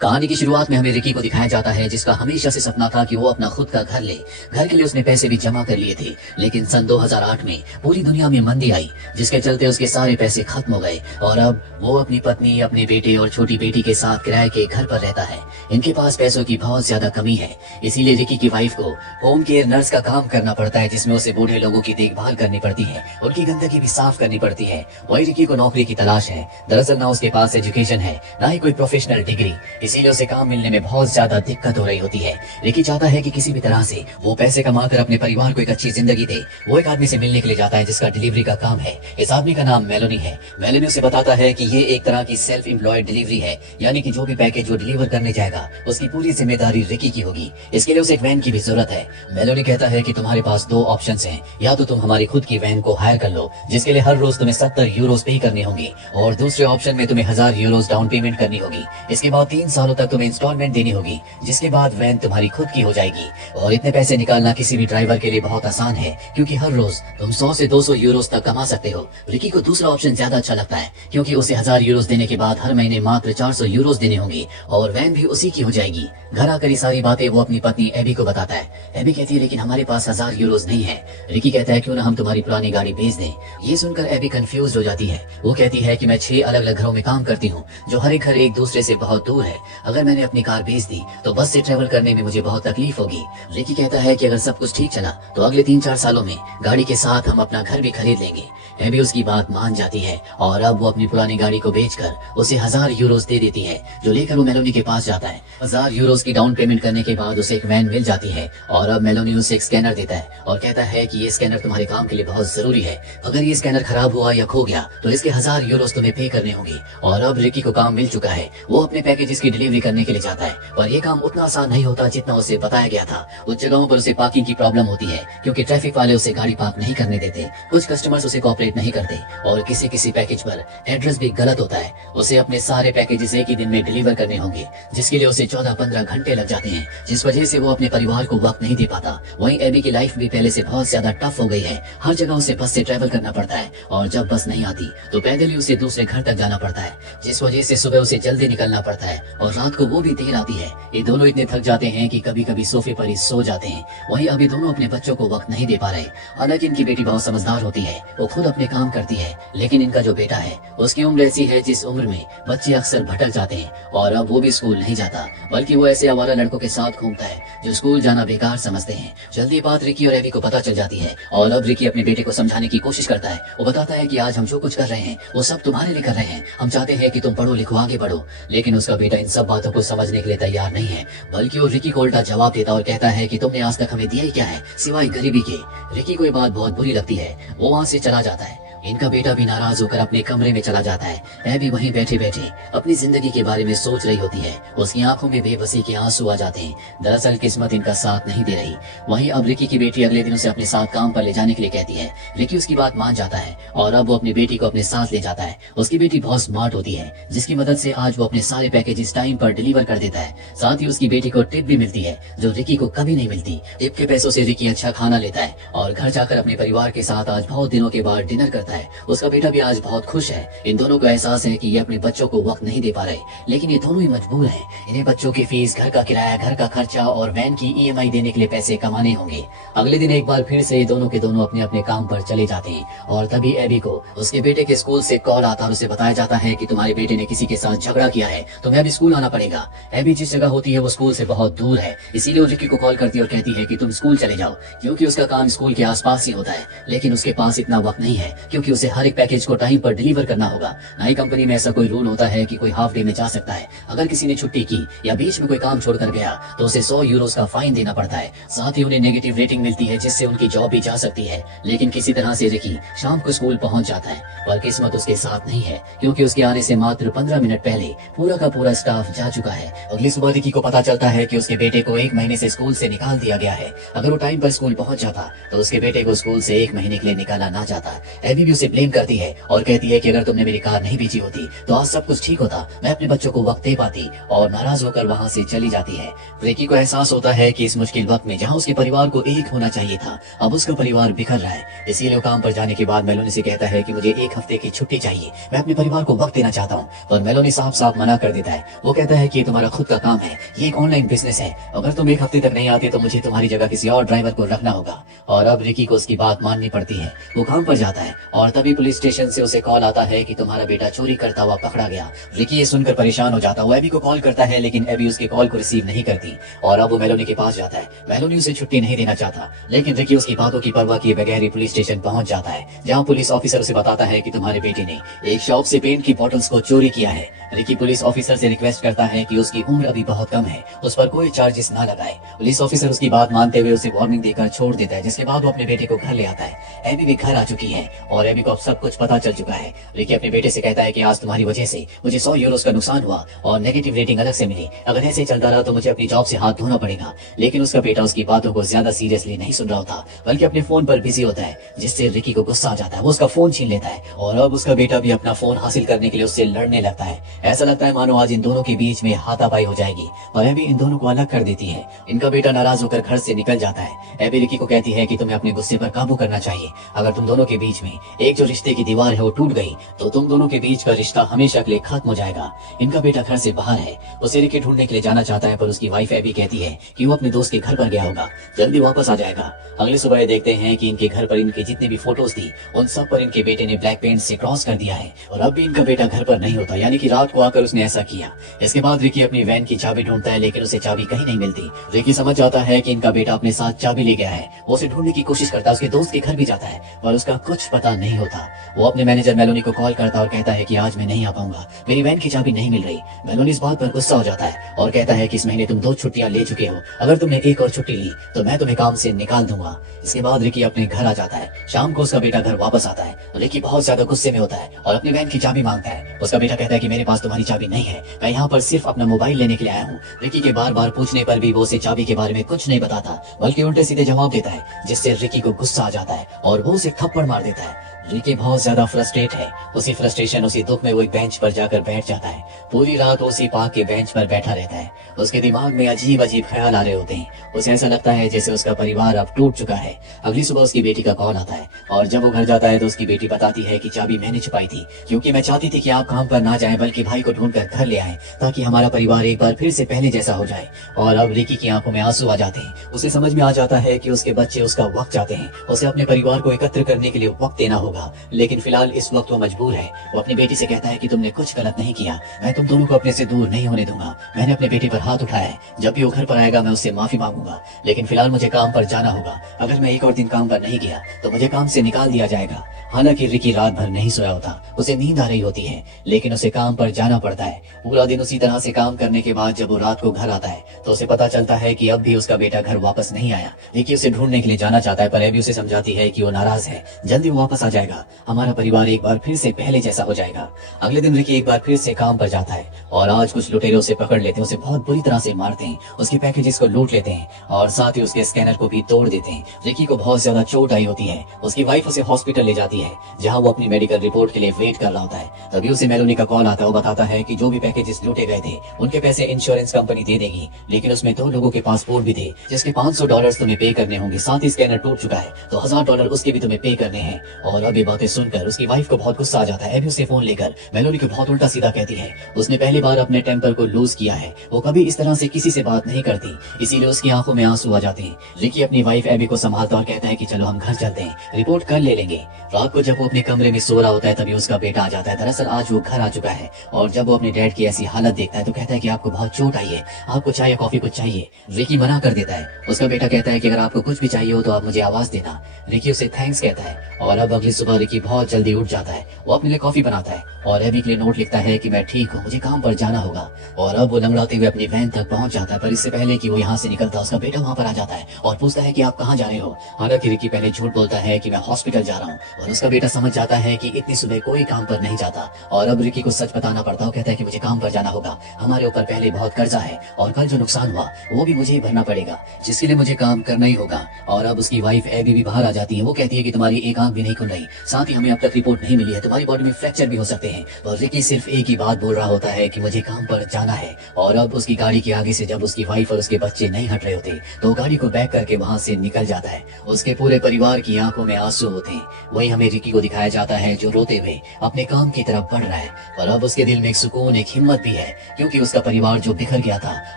कहानी की शुरुआत में हमें रिकी को दिखाया जाता है, जिसका हमेशा से सपना था कि वो अपना खुद का घर ले। घर के लिए उसने पैसे भी जमा कर लिए थे, लेकिन सन 2008 में पूरी दुनिया में मंदी आई, जिसके चलते उसके सारे पैसे खत्म हो गए और अब वो अपनी पत्नी, अपने बेटे और छोटी बेटी के साथ किराए के घर पर रहता है। इनके पास पैसों की बहुत ज्यादा कमी है, इसीलिए रिकी की वाइफ को होम केयर नर्स का काम करना पड़ता है, जिसमें उसे बूढ़े लोगों की देखभाल करनी पड़ती है, उनकी गंदगी भी साफ करनी पड़ती है। वही रिकी को नौकरी की तलाश है। दरअसल ना उसके पास एजुकेशन है, ना ही कोई प्रोफेशनल डिग्री, इसीलिए उसे काम मिलने में बहुत ज्यादा दिक्कत हो रही होती है। रिकी चाहता है कि किसी भी तरह से वो पैसे कमाकर अपने परिवार को एक अच्छी जिंदगी दे। वो एक आदमी से मिलने के लिए जाता है, जिसका डिलीवरी का काम है। इस आदमी का नाम मेलोनी है। मेलोनी उसे बताता है कि ये एक तरह की सेल्फ एम्प्लॉयड डिलीवरी है, यानी कि जो भी पैकेज वो डिलीवर करने जाएगा उसकी पूरी जिम्मेदारी रिकी की होगी। इसके लिए उसे एक वैन की भी जरूरत है। मेलोनी कहता है कि तुम्हारे पास दो ऑप्शंस हैं, या तो तुम हमारी खुद की वैन को हायर कर लो, जिसके लिए हर रोज तुम्हें 70 यूरोस पे करनी होगी, और दूसरे ऑप्शन में तुम्हें 1000 यूरोस डाउन पेमेंट करनी होगी। इसके बाद 3 सालों तक तुम्हें इंस्टॉलमेंट देनी होगी, जिसके बाद वैन तुम्हारी खुद की हो जाएगी। और इतने पैसे निकालना किसी भी ड्राइवर के लिए बहुत आसान है, क्योंकि हर रोज तुम 100 से 200 यूरोस तक कमा सकते हो। रिकी को दूसरा ऑप्शन ज्यादा अच्छा लगता है, क्योंकि उसे 1000 यूरोस देने के बाद हर महीने मात्र 400 यूरोस देने होंगे और वैन भी उसी की हो जाएगी। घर आकर ये सारी बातें वो अपनी पत्नी एबी को बताता है। एबी कहती है, लेकिन हमारे पास 1000 यूरोस नहीं है। रिकी कहता है, क्यों ना हम तुम्हारी पुरानी गाड़ी बेच दें। ये सुनकर एबी कंफ्यूज हो जाती है। वो कहती है कि मैं 6 अलग अलग घरों में काम करती हूँ, जो हर एक घर एक दूसरे से बहुत दूर है। अगर मैंने अपनी कार बेच दी तो बस से ट्रेवल करने में मुझे बहुत तकलीफ होगी। रिकी कहता है कि अगर सब कुछ ठीक चला तो अगले 3-4 सालों में गाड़ी के साथ हम अपना घर भी खरीद लेंगे। एबी उसकी बात मान जाती है और अब वो अपनी पुरानी गाड़ी को बेचकर उसे 1000 यूरोस दे देती है, जो लेकर वो मेलोनी के पास जाता है। 1000 यूरोस की डाउन पेमेंट करने के बाद उसे एक वैन मिल जाती है और अब मेलोनी उसे एक स्कैनर देता है और कहता है कि ये स्कैनर तुम्हारे काम के लिए बहुत जरूरी है। अगर ये स्कैनर खराब हुआ या खो गया तो इसके 1000 यूरोस तुम्हें पे करने होंगे। और अब रिकी को काम मिल चुका है। वो अपने पैकेजेस की डिलीवरी करने के लिए जाता है, पर यह काम उतना आसान नहीं होता जितना उसे बताया गया था। कुछ जगहों पर उसे पार्किंग की प्रॉब्लम होती है, क्योंकि ट्रैफिक वाले उसे गाड़ी पार्क नहीं करने देते। कुछ कस्टमर्स उसे कोऑपरेट नहीं करते और किसी किसी पैकेज पर एड्रेस भी गलत होता है। उसे अपने सारे पैकेजेस एक ही दिन में डिलीवर करने होंगे, जिसके लिए उसे 14-15 घंटे लग जाते हैं, जिस वजह से वो अपने परिवार को वक्त नहीं दे पाता। वहीं एबी की लाइफ भी पहले से बहुत ज्यादा टफ हो गई है। हर जगह उसे बस से ट्रैवल करना पड़ता है और जब बस नहीं आती तो पैदल ही उसे दूसरे घर तक जाना पड़ता है, जिस वजह से सुबह उसे जल्दी निकलना पड़ता है और रात को वो भी देर आती है। ये दोनों इतने थक जाते हैं कि कभी कभी सोफे पर ही सो जाते हैं। वहीं अभी दोनों अपने बच्चों को वक्त नहीं दे पा रहे। हालांकि इनकी बेटी बहुत समझदार होती है, वो खुद अपने काम करती है, लेकिन इनका जो बेटा है उसकी उम्र ऐसी है जिस उम्र में बच्चे अक्सर भटक जाते हैं और अब वो भी स्कूल नहीं जाता, बल्कि वो ऐसे आवारा लड़कों के साथ घूमता है जो स्कूल जाना बेकार समझते हैं। जल्दी बात रिकी और एबी को पता चल जाती है और अब रिकी अपने बेटे को समझाने की कोशिश करता है। वो बताता है कि आज हम जो कुछ कर रहे हैं वो सब तुम्हारे लिए कर रहे हैं। हम चाहते हैं कि तुम पढ़ो लिखो आगे बढ़ो। लेकिन उसका बेटा इन सब बातों को समझने के लिए तैयार नहीं है, बल्कि वो रिकी को उल्टा जवाब देता और कहता है कि तुमने आज तक हमें दिया ही क्या है सिवाय गरीबी के। रिकी को ये बात बहुत बुरी लगती है। वो वहाँ से चला जाता है। इनका बेटा भी नाराज होकर अपने कमरे में चला जाता है। एबी वहीं बैठे बैठे अपनी जिंदगी के बारे में सोच रही होती है। उसकी आंखों में बेबसी के आंसू आ जाते हैं। दरअसल किस्मत इनका साथ नहीं दे रही। वहीं अब रिकी की बेटी अगले दिन उसे अपने साथ काम पर ले जाने के लिए कहती है। रिकी उसकी बात मान जाता है और अब वो अपनी बेटी को अपने साथ ले जाता है। उसकी बेटी बहुत स्मार्ट होती है, जिसकी मदद से आज वो अपने सारे पैकेजेस टाइम पर डिलीवर कर देता है। साथ ही उसकी बेटी को टिप भी मिलती है, जो रिकी को कभी नहीं मिलती। टिप के पैसों से रिकी अच्छा खाना लेता है और घर जाकर अपने परिवार के साथ आज बहुत दिनों के बाद डिनर करता है। उसका बेटा भी आज बहुत खुश है। इन दोनों को एहसास है कि ये अपने बच्चों को वक्त नहीं दे पा रहे, लेकिन ये दोनों ही मजबूर हैं। इन्हें बच्चों की फीस, घर का किराया, घर का खर्चा और वैन की ईएमआई देने के लिए पैसे कमाने होंगे। अगले दिन एक बार फिर से ये दोनों के दोनों अपने अपने काम पर चले जाते हैं और तभी एबी को उसके बेटे के स्कूल से कॉल आता और उसे बताया जाता है कि तुम्हारे बेटे ने किसी के साथ झगड़ा किया है, तुम्हें अभी स्कूल आना पड़ेगा। एबी जिस जगह होती है वो स्कूल से बहुत दूर है, इसीलिए वो रिकी को कॉल करती है और कहती है कि तुम स्कूल चले जाओ, क्योंकि उसका काम स्कूल के आसपास ही होता है। लेकिन उसके पास इतना वक्त नहीं है, क्योंकि उसे हर एक पैकेज को टाइम पर डिलीवर करना होगा। नई कंपनी में ऐसा कोई रूल होता है कि कोई हाफ डे में जा सकता है। अगर किसी ने छुट्टी की या बीच में कोई काम छोड़कर गया तो उसे 100 यूरोस का फाइन देना पड़ता है। साथ ही उन्हें नेगेटिव रेटिंग मिलती है, जिससे उनकी जॉब भी जा सकती है। लेकिन किसी तरह से रिकी शाम को स्कूल पहुंच जाता है, पर किस्मत उसके साथ नहीं है, क्योंकि उसके आने से मात्र 15 मिनट पहले पूरा का पूरा स्टाफ जा चुका है। अगली सुबह रिकी को पता चलता है कि उसके बेटे को 1 महीने से स्कूल से निकाल दिया गया है। अगर वो टाइम पर स्कूल पहुंच जाता तो उसके बेटे को स्कूल से 1 महीने के लिए निकाला ना जाता। एबी एबी उसे ब्लेम करती है और कहती है कि अगर तुमने मेरी कार नहीं बेची होती तो आज सब कुछ ठीक होता, मैं अपने बच्चों को वक्त दे पाती, और नाराज होकर वहाँ से चली जाती है। रिकी को एहसास होता है कि इस मुश्किल वक्त में जहाँ उसके परिवार को एक होना चाहिए था, अब उसका परिवार बिखर रहा है। इसीलिए वो काम पर जाने के बाद मेलोनी से कहता है कि मुझे 1 हफ्ते की छुट्टी चाहिए, मैं अपने परिवार को वक्त देना चाहता हूँ। पर मेलोनी साफ साफ मना कर देता है। वो कहता है कि ये तुम्हारा खुद का काम है, ये एक ऑनलाइन बिजनेस है, अगर तुम 1 हफ्ते तक नहीं आते तो मुझे तुम्हारी जगह किसी और ड्राइवर को रखना होगा। और अब रिकी को उसकी बात माननी पड़ती है। वो काम पर जाता है और तभी पुलिस स्टेशन से उसे कॉल आता है कि तुम्हारा बेटा चोरी करता हुआ पकड़ा गया। रिकी ये सुनकर परेशान हो जाता है। वो एबी को कॉल करता है लेकिन एबी उसके कॉल को रिसीव नहीं करती और अब वो मेलोनी के पास जाता है। मेलोनी उसे छुट्टी नहीं देना चाहता, लेकिन रिकी उसकी बातों की परवाह किए बगैर ही पुलिस स्टेशन पहुंच जाता है, जहां पुलिस ऑफिसर उसे बताता है कि तुम्हारे बेटे ने एक शॉप से पेंट की बॉटल्स को चोरी किया है। रिकी पुलिस ऑफिसर से रिक्वेस्ट करता है कि उसकी उम्र अभी बहुत कम है, उस पर कोई चार्जेस ना लगाए। पुलिस ऑफिसर उसकी बात मानते हुए उसे वार्निंग देकर छोड़ देता है, जिसके बाद वो अपने बेटे को घर ले आता है। एबी भी घर आ चुकी है और एबी को अब सब कुछ पता चल चुका है। रिकी अपने बेटे से कहता है कि आज तुम्हारी वजह से मुझे 100 यूरो का नुकसान हुआ और नेगेटिव रेटिंग अलग से मिली, अगर ऐसे चलता रहा तो मुझे अपनी जॉब से हाथ धोना पड़ेगा। लेकिन उसका बेटा उसकी बातों को ज्यादा सीरियसली नहीं सुन रहा होता, बल्कि अपने फोन पर बिजी होता है, जिससे रिकी को गुस्सा आ जाता है। वो उसका फोन छीन लेता है और अब उसका बेटा भी अपना फोन हासिल करने के लिए उससे लड़ने लगता है। ऐसा लगता है मानो आज इन दोनों के बीच में हाथापाई हो जाएगी और एबी इन दोनों को अलग कर देती है। इनका बेटा नाराज होकर घर से निकल जाता है। एबी रिकी को कहती है कि तुम्हें अपने गुस्से पर काबू करना चाहिए, अगर तुम दोनों के बीच में एक जो रिश्ते की दीवार है वो टूट गई तो तुम दोनों के बीच का रिश्ता हमेशा के लिए खत्म हो जाएगा। इनका बेटा घर से बाहर है, उसे रिकी ढूंढने के लिए जाना चाहता है, पर उसकी वाइफ एबी कहती है कि वो अपने दोस्त के घर पर गया होगा, जल्दी वापस आ जाएगा। अगली सुबह देखते हैं कि इनके घर पर इनकी जितनी भी फोटोज थी उन सब पर इनके बेटे ने ब्लैक पेंट से क्रॉस कर दिया है और अब भी इनका बेटा घर पर नहीं होता, यानी कि रात को आकर उसने ऐसा किया। इसके बाद रिकी अपनी वैन की चाबी ढूंढता है, लेकिन उसे चाबी कहीं नहीं मिलती। रिकी समझ जाता है कि इनका बेटा अपने साथ चाबी ले गया है। वो उसे ढूंढने की कोशिश करता है, उसके दोस्त के घर भी जाता है पर उसका कुछ पता नहीं होता। वो अपने मैनेजर मेलोनी को कॉल करता है और कहता है कि आज मैं नहीं आ पाऊंगा, मेरी वैन की चाबी नहीं मिल रही। मेलोनी इस बात पर गुस्सा हो जाता है और कहता है कि इस महीने तुम 2 छुट्टियां ले चुके हो, अगर तुमने एक और छुट्टी ली तो मैं तुम्हें काम से निकाल दूंगा। इसके बाद रिकी अपने घर आ जाता है। शाम को उसका बेटा घर वापस आता है। रिकी बहुत ज्यादा गुस्से में होता है और अपनी वैन की चाबी मांगता है। उसका बेटा कहता है कि मेरे पास तुम्हारी चाबी नहीं है, मैं यहाँ पर सिर्फ अपना मोबाइल लेने के लिए आया हूँ। रिकी के बार बार पूछने पर भी वो उसे चाबी के बारे में कुछ नहीं बताता, बल्कि उल्टे सीधे जवाब देता है, जिससे रिकी को गुस्सा आ जाता है और वो उसे थप्पड़ मार देता है। रिकी बहुत ज्यादा फ्रस्ट्रेट है। उसी फ्रस्ट्रेशन उसी दुख में वो एक बेंच पर जाकर बैठ जाता है। पूरी रात उसी पार्क के बेंच पर बैठा रहता है। उसके दिमाग में अजीब अजीब ख्याल आ रहे होते हैं। उसे ऐसा लगता है जैसे उसका परिवार अब टूट चुका है। अगली सुबह उसकी बेटी का कॉल आता है और जब वो घर जाता है तो उसकी बेटी बताती है कि चाबी मैंने छुपाई थी, क्योंकि मैं चाहती थी कि आप काम पर ना जाएं बल्कि भाई को ढूंढकर घर ले आए, ताकि हमारा परिवार एक बार फिर से पहले जैसा हो जाए। और अब रिकी की आंखों में आंसू आ जाते हैं। उसे समझ में आ जाता है कि उसके बच्चे उसका वक्त चाहते हैं। उसे अपने परिवार को एकत्र करने के लिए वक्त देना होगा, लेकिन फिलहाल इस वक्त वो मजबूर है। वो अपनी बेटी से कहता है कि तुमने कुछ गलत नहीं किया, मैं तुम दोनों को अपने से दूर नहीं होने दूंगा। मैंने अपने बेटे पर हाथ उठाया है, जब भी वो घर पर आएगा मैं उससे माफी मांगूंगा, लेकिन फिलहाल मुझे काम पर जाना होगा। अगर मैं एक और दिन काम पर नहीं गया तो मुझे काम से निकाल दिया जाएगा। हालांकि रिकी रात भर नहीं सोया होता, उसे नींद आ रही होती है, लेकिन उसे काम पर जाना पड़ता है। पूरा दिन उसी तरह से काम करने के बाद जब वो रात को घर आता है तो उसे पता चलता है कि अब भी उसका बेटा घर वापस नहीं आया। रिकी उसे ढूंढने के लिए जाना चाहता है, पर एबी उसे समझाती है कि वो नाराज है, जल्दी वो वापस आ जाएगा, हमारा परिवार एक बार फिर से पहले जैसा हो जाएगा। अगले दिन रिकी एक बार फिर से काम पर जाता है और आज कुछ लुटेरे उसे पकड़ लेते हैं, उसे बहुत बुरी तरह से मारते हैं, उसके पैकेजेस को लूट लेते हैं और साथ ही उसके स्कैनर को भी तोड़ देते हैं। रिकी को बहुत ज्यादा चोट आई होती है। उसकी वाइफ उसे हॉस्पिटल ले जाती है, जहां वो अपनी मेडिकल रिपोर्ट के लिए वेट कर रहा होता है। तभी उसे मेलोनी का कॉल आता है। वो बताता है कि जो भी पैकेजेस लूटे गए थे उनके पैसे इंश्योरेंस कंपनी दे देगी, लेकिन उसमें 2 लोगों के पासपोर्ट भी थे, जिसके $500 तुम्हें पे करने होंगे। साथ ही स्कैनर टूट चुका है तो $1000 उसके भी तुम्हें पे करने हैं। और अब ये बातें सुनकर उसकी वाइफ को बहुत गुस्सा आ जाता है। एबी उसे फोन लेकर मेलोनी को बहुत उल्टा सीधा कहती है। उसने पहली बार अपने टेम्पर को लूज किया है, वो कभी इस तरह से किसी से बात नहीं करती, इसीलिए उसकी आंखों में आंसू आ जाते हैं। रिकी अपनी वाइफ एबी को संभालता और कहता है कि चलो हम घर चलते हैं, रिपोर्ट कर ले लेंगे। रात को जब वो अपने कमरे में सो रहा होता है तभी उसका बेटा आ जाता है। दरअसल आज वो घर आ चुका है और जब वो अपने डैड की ऐसी हालत देखता है तो कहता है कि आपको बहुत चोट आई है, आपको चाय या कॉफी कुछ चाहिए। रिकी मना कर देता है। उसका बेटा कहता है कि अगर आपको कुछ भी चाहिए हो तो आप मुझे आवाज देना। रिकी उसे थैंक्स कहता है और अब अगली सुबह रिकी बहुत जल्दी उठ जाता है। वो अपने लिए कॉफी बनाता है और एबी के लिए नोट लिखता है कि मैं ठीक हूँ, मुझे काम पर जाना होगा। और अब वो लंगड़ाते हुए अपनी वैन तक पहुंच जाता है, पर इससे पहले कि वो यहाँ से निकलता उसका बेटा वहाँ पर आ जाता है और पूछता है कि आप कहाँ जा रहे हो। हालांकि रिकी पहले झूठ बोलता है कि मैं हॉस्पिटल जा रहा हूँ और उसका बेटा समझ जाता है कि इतनी सुबह कोई काम पर नहीं जाता और अब रिकी को सच बताना पड़ता है। कहता है कि मुझे काम पर जाना होगा, हमारे ऊपर पहले बहुत कर्जा है और कल जो नुकसान हुआ वो भी मुझे ही भरना पड़ेगा, जिसके लिए मुझे काम करना ही होगा। और अब उसकी वाइफ एबी भी बाहर आ जाती है। वो कहती है कि तुम्हारी एक आंख भी नहीं खुल रही, साथ ही हमें अब तक रिपोर्ट नहीं मिली है, तुम्हारी बॉडी में फ्रैक्चर भी हो सकते हैं। और रिकी सिर्फ एक ही बात बोल रहा होता है कि मुझे काम पर जाना है। और अब उसकी गाड़ी के आगे से जब उसकी वाइफ और उसके बच्चे नहीं हट रहे होते तो गाड़ी को बैक करके वहां से निकल जाता है। उसके पूरे परिवार की आंखों में आंसू होते हैं। वही हमें रिकी को दिखाया जाता है जो रोते हुए अपने काम की तरफ बढ़ रहा है। और अब उसके दिल में एक सुकून, एक हिम्मत भी है, क्योंकि उसका परिवार जो बिखर गया था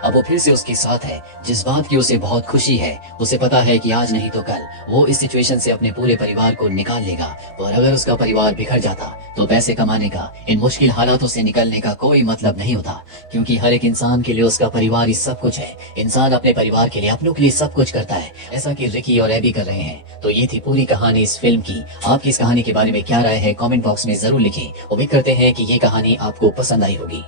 अब वो फिर से उसके साथ है। जिस बात की उसे बहुत खुशी है, उसे पता है कि आज नहीं तो कल वो इस सिचुएशन से अपने पूरे परिवार को निकाल लेगा। और अगर उसका परिवार बिखर जाता तो पैसे कमाने का, इन मुश्किल हालातों से निकलने का कोई मतलब नहीं होता, क्योंकि हर एक इंसान के लिए उसका परिवार ही सब कुछ है। इंसान अपने परिवार के लिए, अपनों के लिए सब कुछ करता है, ऐसा कि रिकी और एबी कर रहे हैं। तो ये थी पूरी कहानी इस फिल्म की। आपकी इस कहानी के बारे में क्या राय है, कमेंट बॉक्स में जरूर लिखें। उम्मीद करते हैं कि ये कहानी आपको पसंद आई होगी।